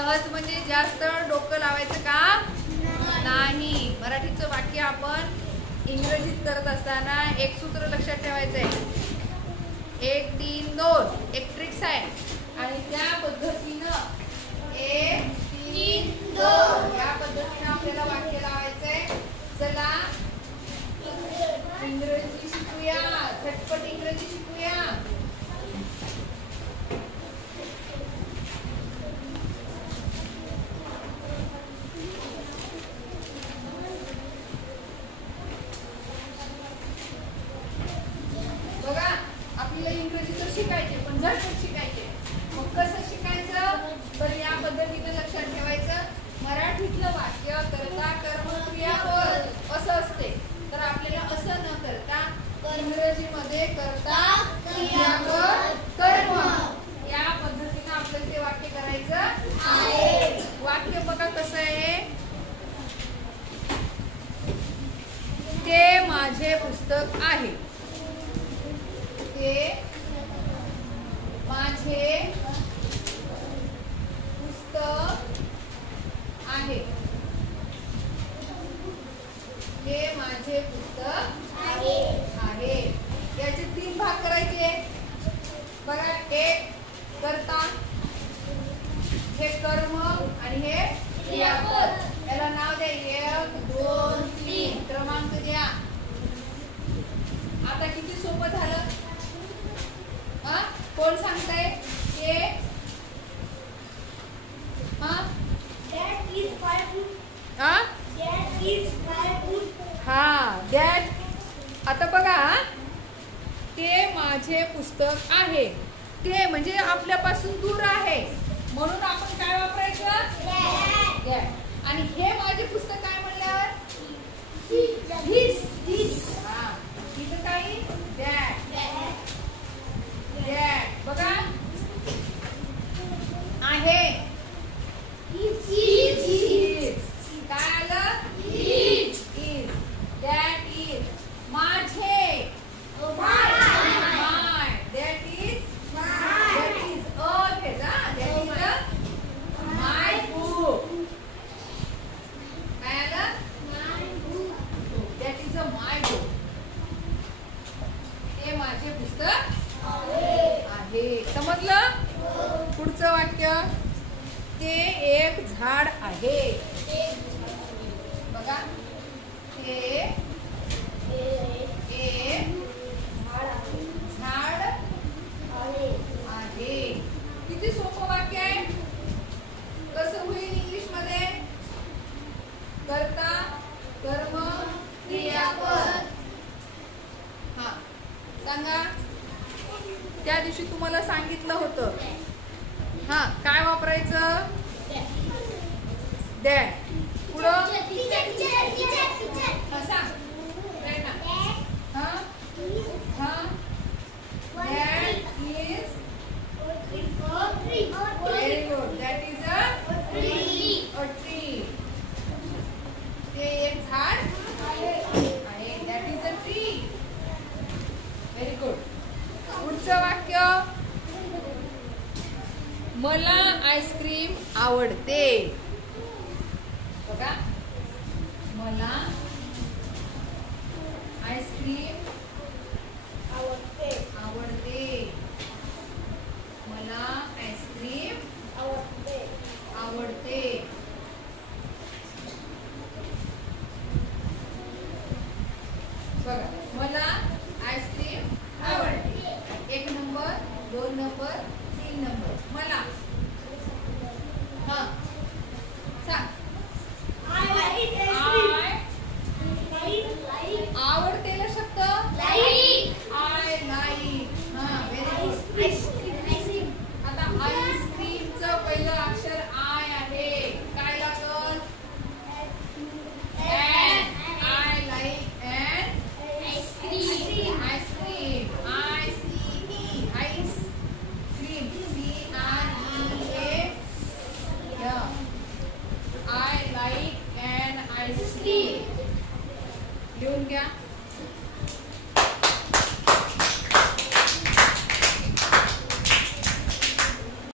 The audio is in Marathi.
सहज म्हणजे जास्त डोकं लावायचं काम नाही. मराठीचं वाक्य आपण इंग्रजीत करत असताना एक सूत्र लक्षात ठेवायचंय. 1 3 2 एक ट्रिक्स आहे आणि त्या पद्धतीनं 1 3 2 या पद्धतीनं आपल्याला वाक्य लावायचंय. चला इंग्रजी शिकूया, झटपट इंग्रजी शिकूया. बघा आपल्याला इंग्रजी तर शिकायचे पण झटपट शिकायचे. मग कसं शिकायचं तर या पद्धतीने लक्षात ठेवायचं. मराठीतलं वाक्य कर्ता कर्म क्रियापद असं असते तर आपल्याला असं न करता इंग्रजीमध्ये कर्ता क्रियापद कर्म या पद्धतीने आपल्याला ते वाक्य करायचं आहे. वाक्य बघा कसं आहे. ते माझे पुस्तक आहे. ते माझे पुस्तक आहे. हे माझे पुस्तक आहे. याचे 3 भाग करायचे. बघा एक कर्ता, हे कर्म आणि हे क्रियापद. याला नाव द्या 1 2 3 क्रमांक द्या. आता किती सोपं झालं. कोण सांगताय हे दॅट. आता बघा ते माझे पुस्तक आहे. ते म्हणजे आपल्यापासून दूर आहे म्हणून आपण काय वापरायचं दॅट. आणि हे माझे पुस्तक काय म्हणल्यावर इथं काही दॅट. बघा आहे काय आलं दॅट इज माझे दॅट इज माय बुक. काय आलं that is a my book. हे माझे पुस्तक आहे. समजलं. पुढचं वाक्य ते एक झाड आहे. बघा ते एक झाड आहे. किती सोपं वाक्य आहे. कसं होईल इंग्लिश मध्ये. कर्ता कर्म क्रियापद. सांगा. त्या दिवशी तुम्हाला सांगितलं होतं काय वापरायचं दॅट. पुढं very good. That is a tree. ते एक झाड आहे. That is a tree. Very good. पुढचं वाक्य मला आईस्क्रीम आवडते. बघा मला आईस्क्रीम आवडते. मला आईस्क्रीम आवडते. बघा मला आईस्क्रीम आवडते. 1 नंबर 2 नंबर 3 नंबर. मला आवडतेला शब्द आय लाईक. आता आईस्क्रीमचं पहिलं अक्षर आय आहे. काय लागल I like and ice cream. Ice cream I like an ice cream. लिहून घ्या.